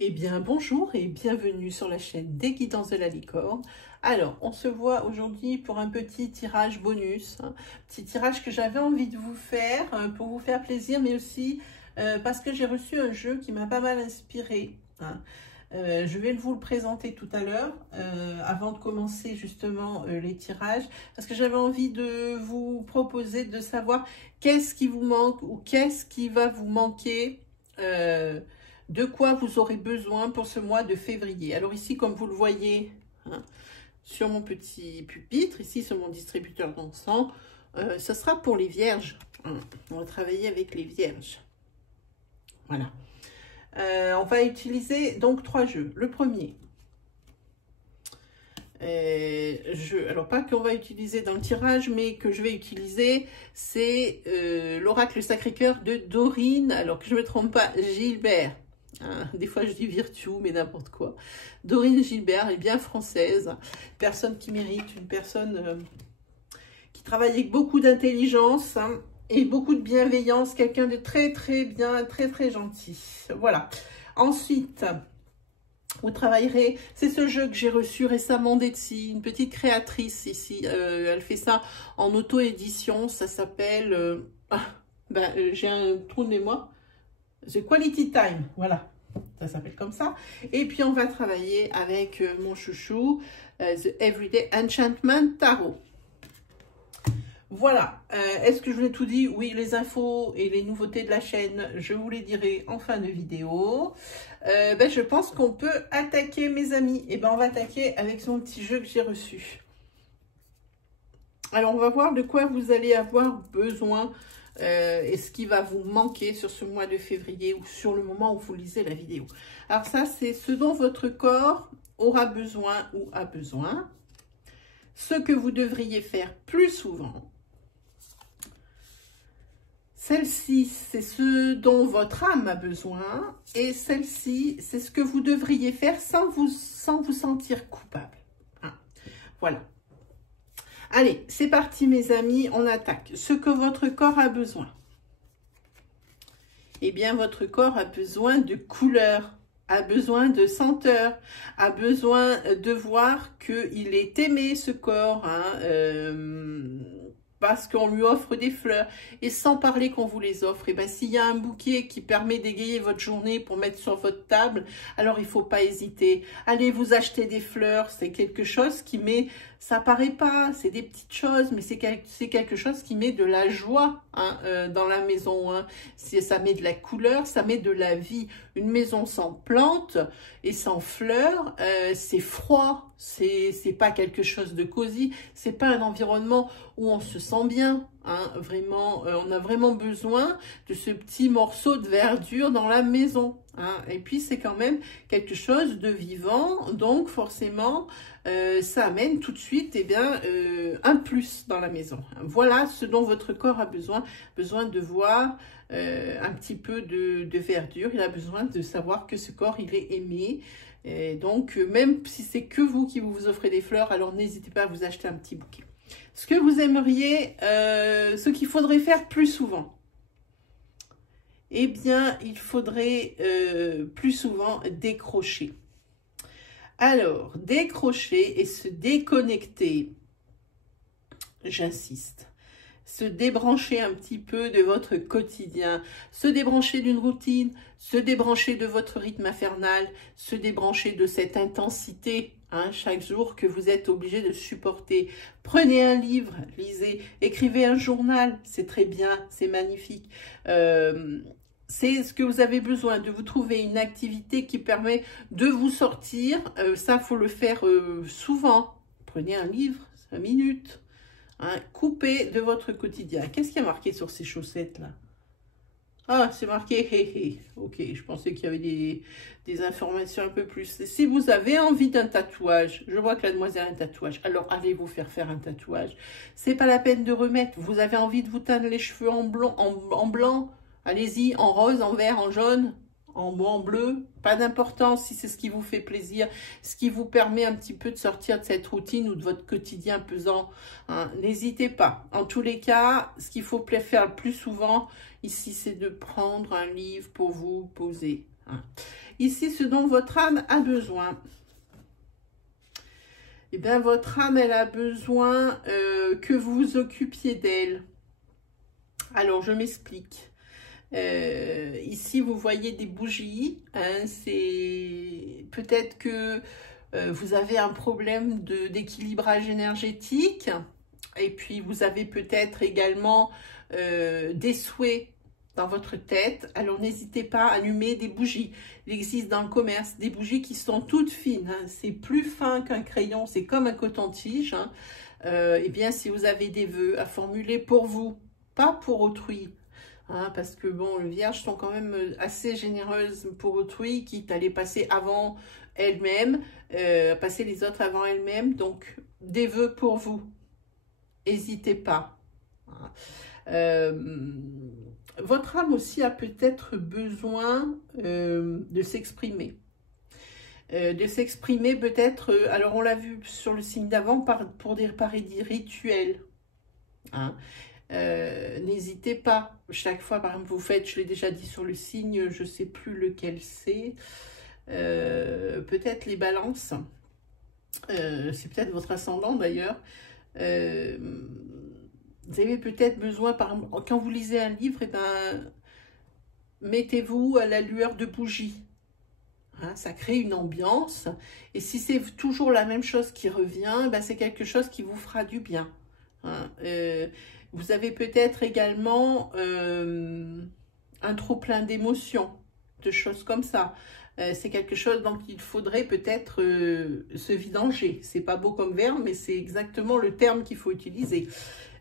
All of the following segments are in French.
Eh bien, bonjour et bienvenue sur la chaîne des Guidances de la Licorne. Alors, on se voit aujourd'hui pour un petit tirage bonus, petit tirage que j'avais envie de vous faire pour vous faire plaisir, mais aussi parce que j'ai reçu un jeu qui m'a pas mal inspiré. Je vais vous le présenter tout à l'heure, avant de commencer justement les tirages, parce que j'avais envie de vous proposer de savoir qu'est-ce qui vous manque ou qu'est-ce qui va vous manquer, de quoi vous aurez besoin pour ce mois de février. Alors ici, comme vous le voyez sur mon petit pupitre, ici sur mon distributeur d'encens, ce sera pour les vierges. On va travailler avec les vierges. Voilà. On va utiliser donc 3 jeux. Le premier, alors pas qu'on va utiliser dans le tirage, mais que je vais utiliser, c'est l'oracle Sacré-Cœur de Dorine, alors que je ne me trompe pas, Gilbert. Des fois je dis Virtue, mais n'importe quoi. Dorine Gilbert, elle est bien française, personne qui mérite, une personne qui travaille avec beaucoup d'intelligence, et beaucoup de bienveillance, quelqu'un de très très bien, très très gentil. Voilà. Ensuite, vous travaillerez, c'est ce jeu que j'ai reçu récemment d'Etsy, une petite créatrice ici, elle fait ça en auto-édition, ça s'appelle, j'ai un trou de mémoire, The Quality Time, voilà, ça s'appelle comme ça. Et puis on va travailler avec mon chouchou, The Everyday Enchantment Tarot. Voilà, est-ce que je vous ai tout dit? Oui, les infos et les nouveautés de la chaîne, je vous les dirai en fin de vidéo. Je pense qu'on peut attaquer, mes amis. Et on va attaquer avec son petit jeu que j'ai reçu. Alors, on va voir de quoi vous allez avoir besoin et ce qui va vous manquer sur ce mois de février ou sur le moment où vous lisez la vidéo. Alors ça, c'est ce dont votre corps aura besoin ou a besoin. Ce que vous devriez faire plus souvent. Celle-ci, c'est ce dont votre âme a besoin. Et celle-ci, c'est ce que vous devriez faire sans vous sentir coupable. Voilà. Allez, c'est parti mes amis, on attaque. Ce que votre corps a besoin. Eh bien, votre corps a besoin de couleurs, a besoin de senteur, a besoin de voir qu'il est aimé, ce corps, parce qu'on lui offre des fleurs, et sans parler qu'on vous les offre. Et s'il y a un bouquet qui permet d'égayer votre journée pour mettre sur votre table, alors il ne faut pas hésiter. Allez vous acheter des fleurs, c'est quelque chose qui met, ça paraît pas, c'est des petites choses, mais c'est quelque chose qui met de la joie dans la maison. Ça met de la couleur, ça met de la vie. Une maison sans plantes et sans fleurs, c'est froid, c'est pas quelque chose de cosy, c'est pas un environnement où on se sent bien. Vraiment, on a vraiment besoin de ce petit morceau de verdure dans la maison. Et puis c'est quand même quelque chose de vivant, donc forcément ça amène tout de suite un plus dans la maison. Voilà ce dont votre corps a besoin de voir un petit peu de verdure. Il a besoin de savoir que ce corps il est aimé. Et donc même si c'est que vous qui vous offrez des fleurs, alors n'hésitez pas à vous acheter un petit bouquet. Ce que vous aimeriez, ce qu'il faudrait faire plus souvent, eh bien, il faudrait plus souvent décrocher. Alors, décrocher et se déconnecter, j'insiste, se débrancher un petit peu de votre quotidien, se débrancher d'une routine, se débrancher de votre rythme infernal, se débrancher de cette intensité chaque jour que vous êtes obligé de supporter. Prenez un livre, lisez, écrivez un journal, c'est très bien, c'est magnifique. C'est ce que vous avez besoin, de vous trouver une activité qui permet de vous sortir. Ça, il faut le faire souvent. Prenez un livre, 5 minutes. Coupez de votre quotidien. Qu'est-ce qui a marqué sur ces chaussettes-là? Ah, c'est marqué hé hé. Ok, je pensais qu'il y avait des informations un peu plus. Si vous avez envie d'un tatouage, je vois que la demoiselle a un tatouage, alors allez vous faire un tatouage. C'est pas la peine de remettre. Vous avez envie de vous teindre les cheveux en blanc, allez-y, en rose, en vert, en jaune, en bleu, pas d'importance si c'est ce qui vous fait plaisir, ce qui vous permet un petit peu de sortir de cette routine ou de votre quotidien pesant. N'hésitez pas. En tous les cas, ce qu'il faut faire le plus souvent ici, c'est de prendre un livre pour vous poser. Ici, ce dont votre âme a besoin. Eh bien, votre âme, elle a besoin que vous vous occupiez d'elle. Alors, je m'explique. Ici, vous voyez des bougies. Hein, c'est peut-être que vous avez un problème d'équilibrage énergétique. Et puis, vous avez peut-être également des souhaits dans votre tête. Alors, n'hésitez pas à allumer des bougies. Il existe dans le commerce des bougies qui sont toutes fines. Hein. C'est plus fin qu'un crayon. C'est comme un coton-tige. Hein. Eh bien, si vous avez des vœux à formuler pour vous, pas pour autrui. Hein, parce que, bon, les vierges sont quand même assez généreuses pour autrui, quitte à les passer avant elles-mêmes, passer les autres avant elles-mêmes. Donc, des vœux pour vous. N'hésitez pas. Votre âme aussi a peut-être besoin de s'exprimer. Peut-être, alors on l'a vu sur le signe d'avant, pour des rituels. Hein. N'hésitez pas, chaque fois, par exemple, vous faites, je l'ai déjà dit sur le signe, je ne sais plus lequel c'est, peut-être les balances, c'est peut-être votre ascendant d'ailleurs. Vous avez peut-être besoin, par exemple, quand vous lisez un livre, eh ben, mettez-vous à la lueur de bougies. Hein, ça crée une ambiance. Et si c'est toujours la même chose qui revient, ben, c'est quelque chose qui vous fera du bien. Hein, vous avez peut-être également un trop-plein d'émotions, de choses comme ça. C'est quelque chose dont il faudrait peut-être se vidanger. C'est pas beau comme verbe, mais c'est exactement le terme qu'il faut utiliser.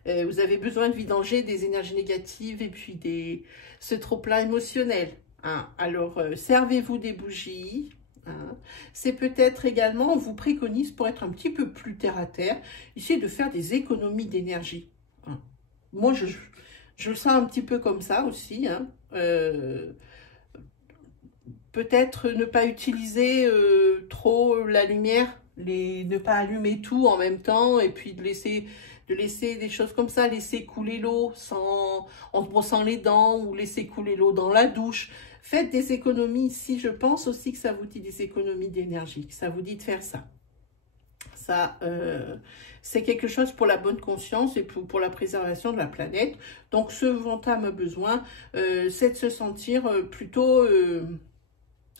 Vous avez besoin de vidanger des énergies négatives et puis ce trop-plein émotionnel. Hein. Alors, servez-vous des bougies. Hein. C'est peut-être également, on vous préconise pour être un petit peu plus terre-à-terre, essayez de faire des économies d'énergie. Hein. Moi, je le sens un petit peu comme ça aussi. Hein. Peut-être ne pas utiliser trop la lumière, ne pas allumer tout en même temps et puis de laisser des choses comme ça, laisser couler l'eau en se brossant les dents ou laisser couler l'eau dans la douche. Faites des économies ici. Je pense aussi que ça vous dit des économies d'énergie, que ça vous dit de faire ça. Ça, c'est quelque chose pour la bonne conscience et pour la préservation de la planète. Donc, ce dont votre âme a besoin, c'est de se sentir plutôt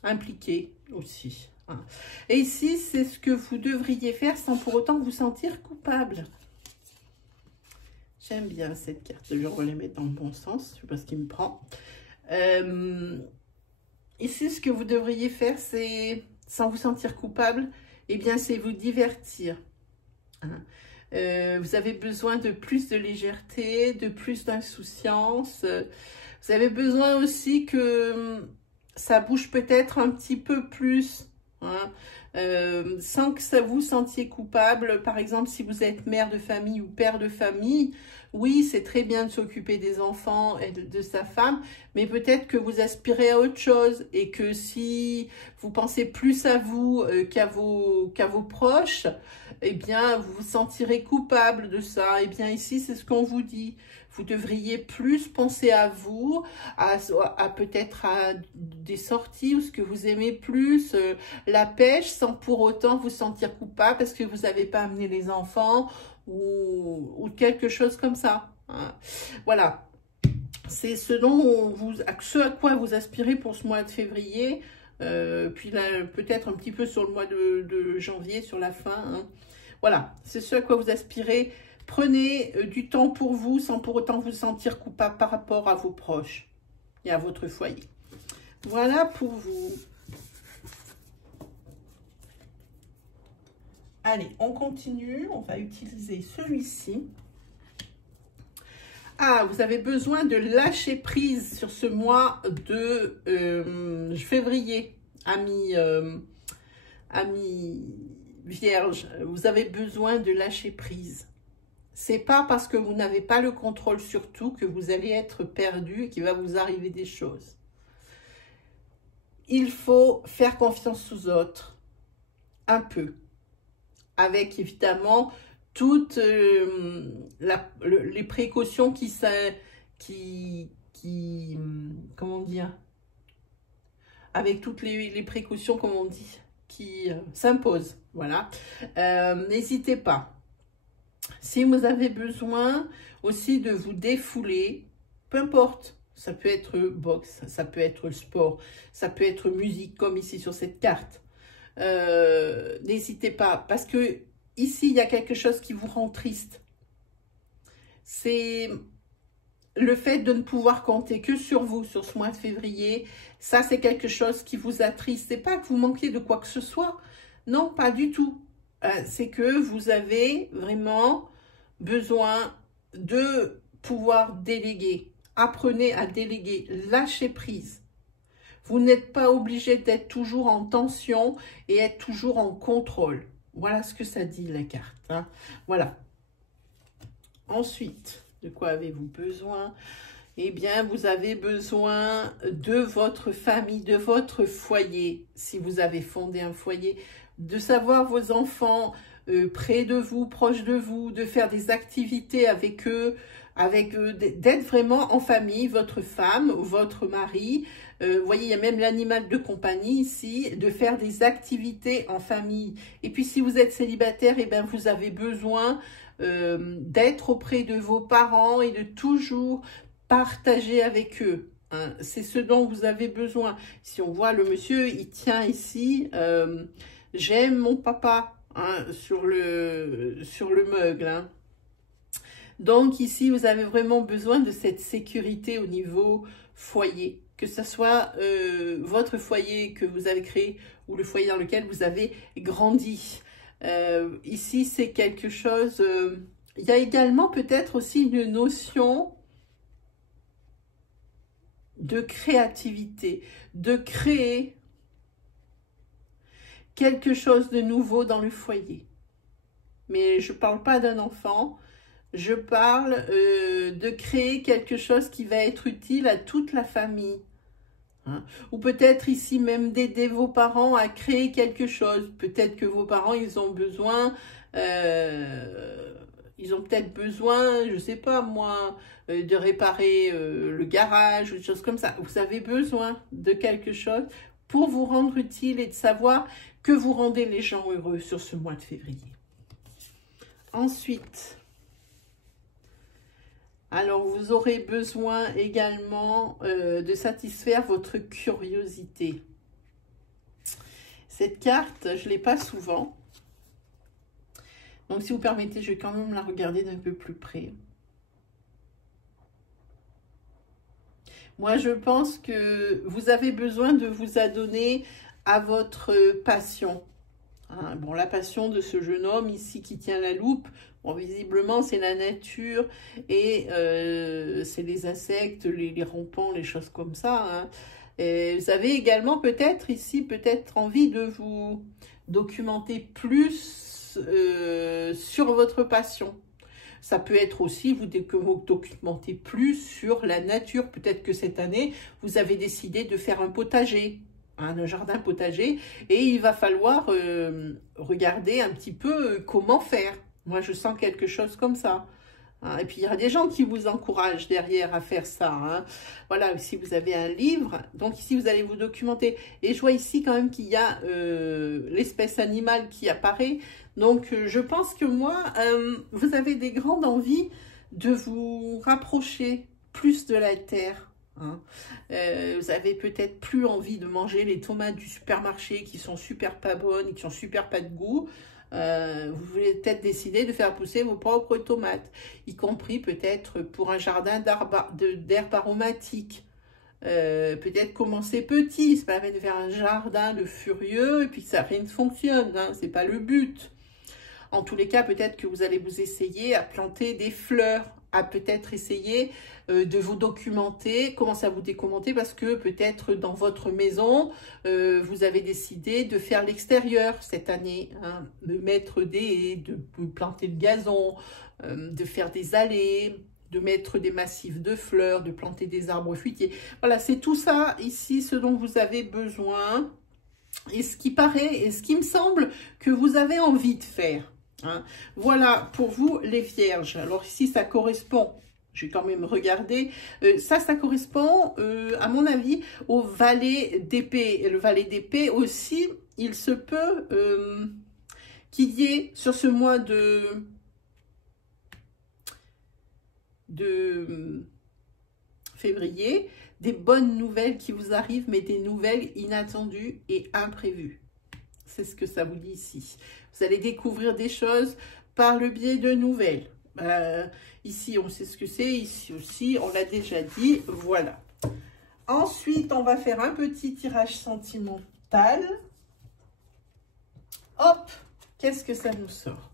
impliqué aussi. Hein. Et ici, c'est ce que vous devriez faire sans pour autant vous sentir coupable. J'aime bien cette carte. Je vais les mettre dans le bon sens. Je ne sais pas ce qui me prend. Ici, ce que vous devriez faire, c'est, sans vous sentir coupable, eh bien, c'est vous divertir. Hein. Vous avez besoin de plus de légèreté, de plus d'insouciance. Vous avez besoin aussi que ça bouge peut-être un petit peu plus. Hein. Sans que ça vous sentiez coupable. Par exemple, si vous êtes mère de famille ou père de famille, oui, c'est très bien de s'occuper des enfants et de sa femme, mais peut-être que vous aspirez à autre chose et que si vous pensez plus à vous qu'à vos proches, eh bien, vous vous sentirez coupable de ça. Eh bien, ici, c'est ce qu'on vous dit. Vous devriez plus penser à vous, à peut-être à des sorties ou ce que vous aimez plus, la pêche, sans pour autant vous sentir coupable parce que vous n'avez pas amené les enfants ou quelque chose comme ça. Hein. Voilà. C'est ce à quoi vous aspirez pour ce mois de février, puis là, peut-être un petit peu sur le mois de janvier, sur la fin. Hein. Voilà, c'est ce à quoi vous aspirez. Prenez du temps pour vous sans pour autant vous sentir coupable par rapport à vos proches et à votre foyer. Voilà pour vous. Allez, on continue. On va utiliser celui-ci. Ah, vous avez besoin de lâcher prise sur ce mois de février, amis vierges. Vous avez besoin de lâcher prise. C'est pas parce que vous n'avez pas le contrôle sur tout que vous allez être perdu et qu'il va vous arriver des choses. Il faut faire confiance aux autres, un peu, avec évidemment toutes les précautions comment dire, avec toutes les précautions, comme on dit, qui s'imposent. Voilà. N'hésitez pas. Si vous avez besoin aussi de vous défouler, peu importe, ça peut être boxe, ça peut être sport, ça peut être musique, comme ici sur cette carte. N'hésitez pas, parce que ici, il y a quelque chose qui vous rend triste. C'est le fait de ne pouvoir compter que sur vous, sur ce mois de février. Ça, c'est quelque chose qui vous attriste. C'est pas que vous manquiez de quoi que ce soit. Non, pas du tout. C'est que vous avez vraiment besoin de pouvoir déléguer. Apprenez à déléguer, lâchez prise. Vous n'êtes pas obligé d'être toujours en tension et être toujours en contrôle. Voilà ce que ça dit la carte. Hein. Voilà. Ensuite, de quoi avez-vous besoin? Eh bien, vous avez besoin de votre famille, de votre foyer, si vous avez fondé un foyer, de savoir vos enfants près de vous, proches de vous, de faire des activités avec eux, d'être vraiment en famille, votre femme, votre mari. Vous voyez, il y a même l'animal de compagnie ici, de faire des activités en famille. Et puis, si vous êtes célibataire, eh bien, vous avez besoin d'être auprès de vos parents et de toujours partager avec eux. Hein. C'est ce dont vous avez besoin. Si on voit le monsieur, il tient ici, j'aime mon papa, hein, sur le meuble. Hein. Donc ici, vous avez vraiment besoin de cette sécurité au niveau foyer. Que ce soit votre foyer que vous avez créé ou le foyer dans lequel vous avez grandi. Ici, c'est quelque chose... il y a également peut-être aussi une notion de créativité, de créer quelque chose de nouveau dans le foyer. Mais je ne parle pas d'un enfant, je parle de créer quelque chose qui va être utile à toute la famille. Hein? Ou peut-être ici même d'aider vos parents à créer quelque chose. Peut-être que vos parents, ils ont besoin... ils ont peut-être besoin, je ne sais pas moi, de réparer le garage ou des choses comme ça. Vous avez besoin de quelque chose pour vous rendre utile et de savoir que vous rendez les gens heureux sur ce mois de février. Ensuite, alors vous aurez besoin également de satisfaire votre curiosité. Cette carte, je ne l'ai pas souvent. Donc, si vous permettez, je vais quand même la regarder d'un peu plus près. Moi, je pense que vous avez besoin de vous adonner à votre passion. Hein, bon, la passion de ce jeune homme ici qui tient la loupe, bon, visiblement, c'est la nature et c'est les insectes, les rampants, les choses comme ça. Hein. Et vous avez également peut-être ici, peut-être envie de vous documenter plus sur votre passion. Ça peut être aussi que vous documentez plus sur la nature. Peut-être que cette année, vous avez décidé de faire un potager, hein, un jardin potager, et il va falloir regarder un petit peu comment faire. Moi, je sens quelque chose comme ça. Hein, et puis, il y a des gens qui vous encouragent derrière à faire ça. Hein. Voilà, ici, vous avez un livre. Donc, ici, vous allez vous documenter. Et je vois ici quand même qu'il y a l'espèce animale qui apparaît. Donc, je pense que moi, vous avez des grandes envies de vous rapprocher plus de la terre. Hein. Vous avez peut-être plus envie de manger les tomates du supermarché qui sont super pas bonnes et qui ont super pas de goût. Vous voulez peut-être décider de faire pousser vos propres tomates, y compris peut-être pour un jardin d'herbes aromatiques. Peut-être commencer petit, c'est pas la peine de faire un jardin de furieux et puis que ça rien ne fonctionne, hein, c'est pas le but. En tous les cas, peut-être que vous allez vous essayer à planter des fleurs, à peut-être essayer de vous documenter, commencer à vous documenter parce que peut-être dans votre maison, vous avez décidé de faire l'extérieur cette année, hein, de mettre de planter le gazon, de faire des allées, de mettre des massifs de fleurs, de planter des arbres fruitiers. Voilà, c'est tout ça ici, ce dont vous avez besoin et ce qui paraît et ce qui me semble que vous avez envie de faire. Hein. Voilà pour vous les vierges. Alors ici ça correspond, je vais quand même regarder. Ça correspond, à mon avis, au valet d'épée. Et le valet d'épée aussi, il se peut qu'il y ait sur ce mois de février, des bonnes nouvelles qui vous arrivent, mais des nouvelles inattendues et imprévues. C'est ce que ça vous dit ici. Vous allez découvrir des choses par le biais de nouvelles. Ici, on sait ce que c'est. Ici aussi, on l'a déjà dit. Voilà. Ensuite, on va faire un petit tirage sentimental. Hop, qu'est-ce que ça nous sort?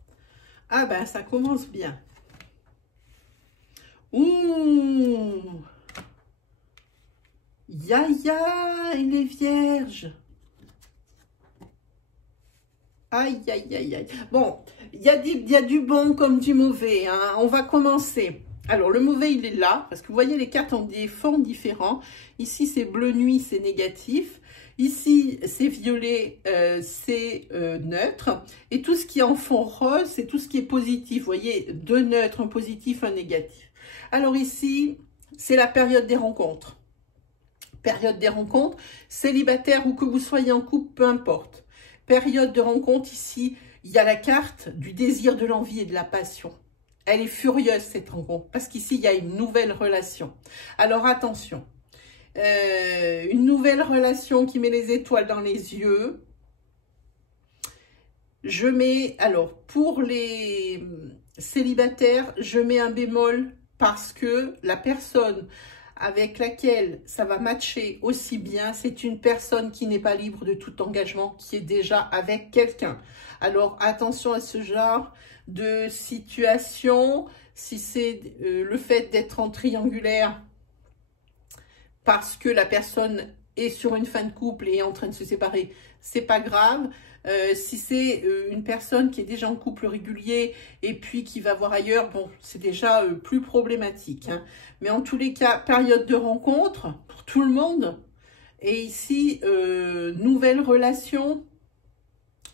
Ah ben, ça commence bien. Ouh! Ya, il est vierge. Aïe, aïe, aïe, aïe. Bon, il y a du bon comme du mauvais, hein. On va commencer. Alors, le mauvais, il est là, parce que vous voyez, les cartes ont des fonds différents. Ici, c'est bleu nuit, c'est négatif. Ici, c'est violet, c'est neutre. Et tout ce qui est en fond rose, c'est tout ce qui est positif. Vous voyez, deux neutres, un positif, un négatif. Alors ici, c'est la période des rencontres. Période des rencontres, célibataire ou que vous soyez en couple, peu importe. Période de rencontre, ici, il y a la carte du désir, de l'envie et de la passion. Elle est furieuse, cette rencontre, parce qu'ici, il y a une nouvelle relation. Alors, attention. Une nouvelle relation qui met les étoiles dans les yeux. Je mets, alors, pour les célibataires, je mets un bémol parce que la personne avec laquelle ça va matcher aussi bien, c'est une personne qui n'est pas libre de tout engagement, qui est déjà avec quelqu'un. Alors, attention à ce genre de situation. Si c'est le fait d'être en triangulaire parce que la personne est sur une fin de couple et est en train de se séparer, c'est pas grave. Si c'est une personne qui est déjà en couple régulier et puis qui va voir ailleurs, bon, c'est déjà plus problématique, hein. Mais en tous les cas, période de rencontre pour tout le monde. Et ici, nouvelle relation.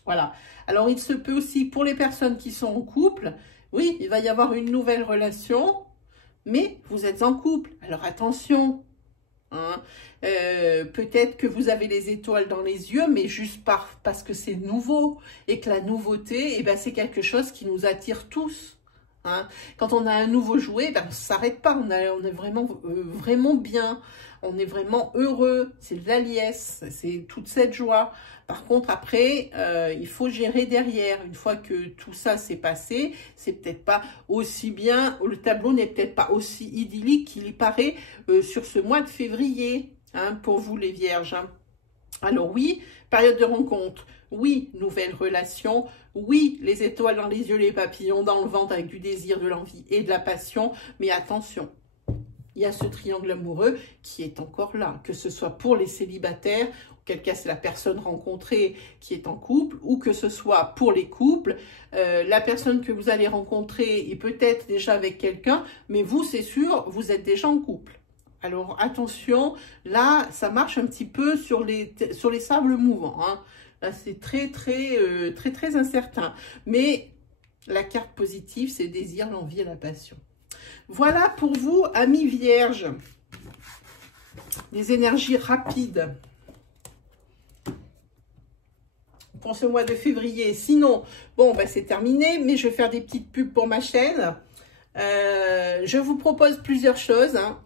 Voilà. Alors, il se peut aussi pour les personnes qui sont en couple, oui, il va y avoir une nouvelle relation, mais vous êtes en couple. Alors, attention. Hein. Peut-être que vous avez les étoiles dans les yeux, mais juste parce que c'est nouveau et que la nouveauté, eh ben, c'est quelque chose qui nous attire tous. Hein. Quand on a un nouveau jouet, ben, on ne s'arrête pas, on est vraiment, vraiment bien, on est vraiment heureux, c'est de la liesse, c'est toute cette joie. Par contre, après, il faut gérer derrière. Une fois que tout ça s'est passé, c'est peut-être pas aussi bien, le tableau n'est peut-être pas aussi idyllique qu'il y paraît sur ce mois de février, hein, pour vous les vierges. Hein. Alors oui, période de rencontre, oui, nouvelle relation, oui, les étoiles dans les yeux, les papillons dans le ventre avec du désir, de l'envie et de la passion, mais attention. Il y a ce triangle amoureux qui est encore là, que ce soit pour les célibataires, auquel cas c'est la personne rencontrée qui est en couple, ou que ce soit pour les couples, la personne que vous allez rencontrer est peut-être déjà avec quelqu'un, mais vous, c'est sûr, vous êtes déjà en couple. Alors attention, là, ça marche un petit peu sur les sables mouvants. Hein. Là, c'est très incertain. Mais la carte positive, c'est le désir, l'envie et la passion. Voilà pour vous, amis vierges, des énergies rapides pour ce mois de février. Sinon, bon, ben, c'est terminé, mais je vais faire des petites pubs pour ma chaîne. Je vous propose plusieurs choses, hein,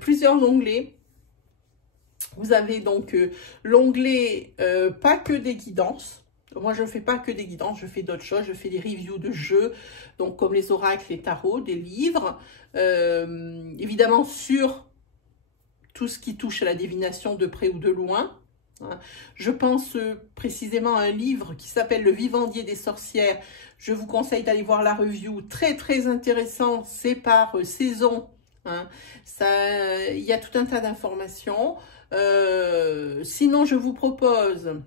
plusieurs onglets. Vous avez donc l'onglet pas que des guidances. Moi, je ne fais pas que des guidances, je fais d'autres choses. Je fais des reviews de jeux, donc comme les oracles, les tarots, des livres. Évidemment, sur tout ce qui touche à la divination de près ou de loin. Je pense précisément à un livre qui s'appelle Le Vivandier des sorcières. Je vous conseille d'aller voir la review, très intéressant, c'est par saison. Hein. Il y a tout un tas d'informations. Sinon, je vous propose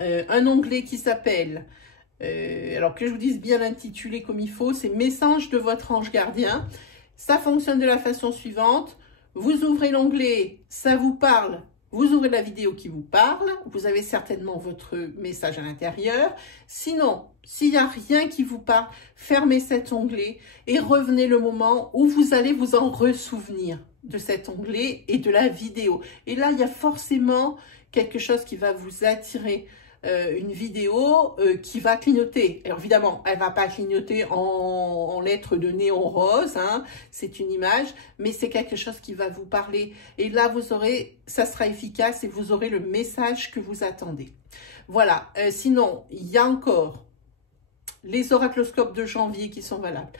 un onglet qui s'appelle, alors que je vous dise bien l'intitulé comme il faut, c'est Message de votre ange gardien. Ça fonctionne de la façon suivante. Vous ouvrez l'onglet, ça vous parle Vous ouvrez la vidéo qui vous parle, vous avez certainement votre message à l'intérieur. Sinon, s'il n'y a rien qui vous parle, fermez cet onglet et revenez le moment où vous allez vous en ressouvenir de cet onglet et de la vidéo. Et là, il y a forcément quelque chose qui va vous attirer. Une vidéo qui va clignoter. Alors évidemment, elle va pas clignoter en lettres de néon rose, hein, c'est une image, mais c'est quelque chose qui va vous parler. Et là, vous aurez, ça sera efficace et vous aurez le message que vous attendez. Voilà, sinon, il y a encore les oracloscopes de janvier qui sont valables.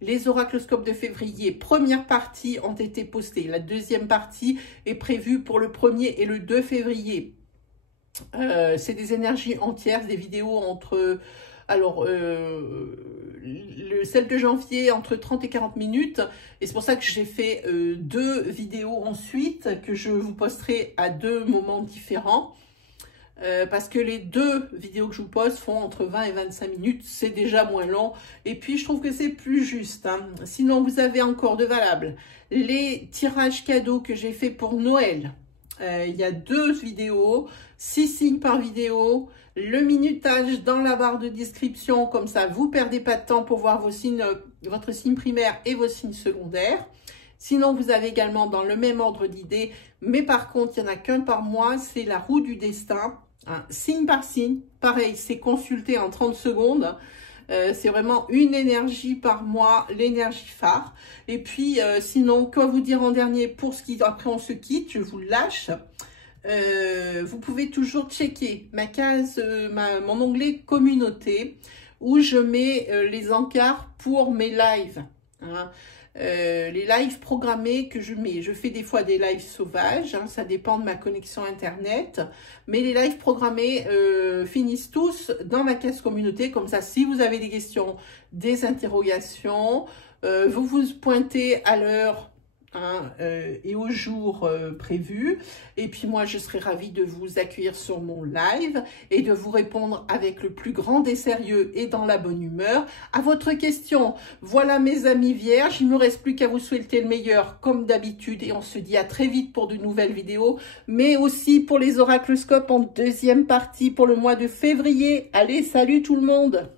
Les oracloscopes de février, première partie, ont été postés. La deuxième partie est prévue pour le 1er et le 2 février. C'est des énergies entières, des vidéos entre, alors, celle de janvier entre 30 et 40 minutes, et c'est pour ça que j'ai fait 2 vidéos ensuite, que je vous posterai à 2 moments différents, parce que les 2 vidéos que je vous poste font entre 20 et 25 minutes, c'est déjà moins long, et puis je trouve que c'est plus juste, hein. Sinon, vous avez encore de valables les tirages cadeaux que j'ai fait pour Noël. Il y a 2 vidéos, 6 signes par vidéo, le minutage dans la barre de description, comme ça vous perdez pas de temps pour voir vos signes, votre signe primaire et vos signes secondaires. Sinon, vous avez également dans le même ordre d'idées, mais par contre, il n'y en a qu'un par mois, c'est la roue du destin, hein, signe par signe. Pareil, c'est consulté en 30 secondes. C'est vraiment une énergie par mois, l'énergie phare. Et puis, sinon, quoi vous dire en dernier pour ce qui, après on se quitte, je vous lâche. Vous pouvez toujours checker ma case, mon onglet communauté, où je mets les encarts pour mes lives. Hein. Les lives programmés que je mets. Je fais des fois des lives sauvages, hein, ça dépend de ma connexion internet, mais les lives programmés finissent tous dans ma case communauté, comme ça si vous avez des questions, des interrogations, vous vous pointez à l'heure, hein, et au jour prévu, et puis moi je serai ravie de vous accueillir sur mon live et de vous répondre avec le plus grand des sérieux et dans la bonne humeur à votre question. Voilà mes amis vierges, il ne me reste plus qu'à vous souhaiter le meilleur comme d'habitude et on se dit à très vite pour de nouvelles vidéos, mais aussi pour les oracloscopes en deuxième partie pour le mois de février. Allez, salut tout le monde!